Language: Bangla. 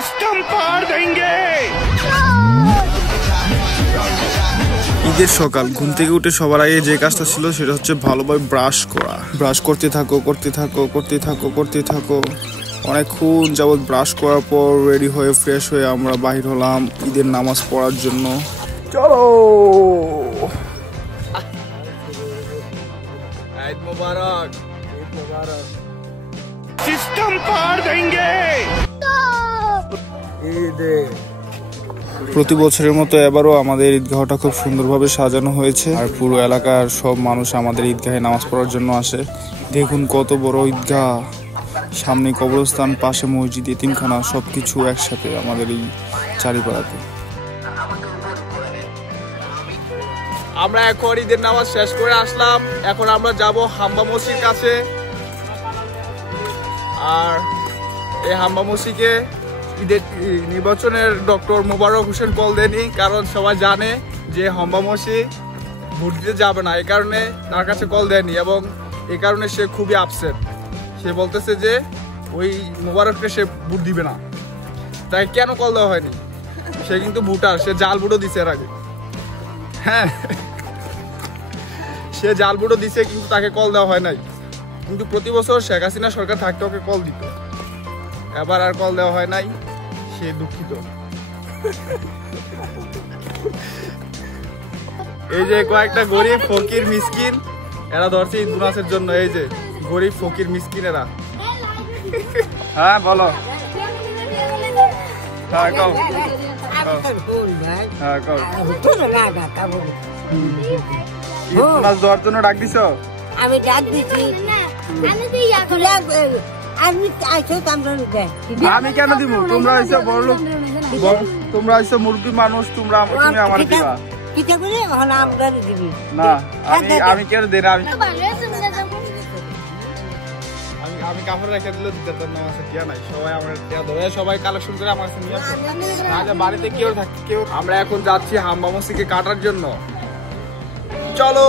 सिस्टम पार देंगे। ঈদের সকাল, ঘুম থেকে উঠে সবার আগে যে কাজটা ছিল সেটা হচ্ছে ভালোভাবে ব্রাশ করা। ব্রাশ করতে থাকো। অনেকক্ষণ যাবৎ ব্রাশ করার পর রেডি হয়ে ফ্রেশ হয়ে আমরা বাহির হলাম ঈদের নামাজ পড়ার জন্য। চলো ঈদ মোবারক। सिस्टम पार देंगे। প্রতি বছরের মতো এবারও আমাদের ঈদগাহটা খুব সুন্দরভাবে সাজানো হয়েছে আর পুরো এলাকার সব মানুষ আমাদের ঈদগাহে নামাজ পড়ার জন্য আসে। দেখুন কত বড় ঈদগাহ, সামনে কবরস্থান, পাশে মসজিদ, এতিমখানা, সবকিছু একসাথে আমাদের এই চারিপাড়াতে। আমরা এখন ঈদের নামাজ শেষ করে আসলাম। এখন আমরা যাব হাম্বা মসজিদের কাছে। আর এই হাম্বা মসজিদে ঈদের নির্বাচনের ডক্টর মোবারক হোসেন কল দেয়নি, কারণ সবাই জানে যে হাম্বা মসজিদ ভোট দিতে যাবে না, এই কারণে তার কাছে কল দেয়নি এবং এই কারণে সে খুবই আপসেট। সে বলতেছে যে ওই মোবারককে সে ভোট দিবে না। তাই কেন কল দেওয়া হয়নি? সে কিন্তু ভোটার, সে জাল ভোটও দিছে এর আগে। হ্যাঁ, সে জাল ভোটও দিছে কিন্তু তাকে কল দেওয়া হয় নাই। কিন্তু প্রতি বছর শেখ হাসিনা সরকার থাকতে ওকে কল দিত, এবার আর কল দেওয়া হয় নাই, সে দুঃখিত। এই যে কয়েকটা গরিব ফকির মিসকিন এরা ধরছে ঈদ বোনাসের জন্য। এই যে গরিব ফকির মিসকিন এরা। হ্যাঁ বলো। হ্যাঁ কও। হ্যাঁ কও। ঈদ বোনাস দেওয়ার জন্য ডাক দিছো? আমি ডাক দিছি। আমি কেন দিব? তোমরা হইছো বড় লোক, তোমরা হইছো মুরগি মানুষ, তুমি আমার দিবা না। আমি কেন দেই না? আমি কাপড় রেখে দিলে দিতাম না, আমার টিয়া নাই। সবাই আমার টিয়া ধরে সবাই কালেকশন করে আমার কাছে নিয়ে আসে। আচ্ছা বাড়িতে কেউ থাকে কেউ। আমরা এখন যাচ্ছি হাম্বা মসজিদকে কাটার জন্য। চলো।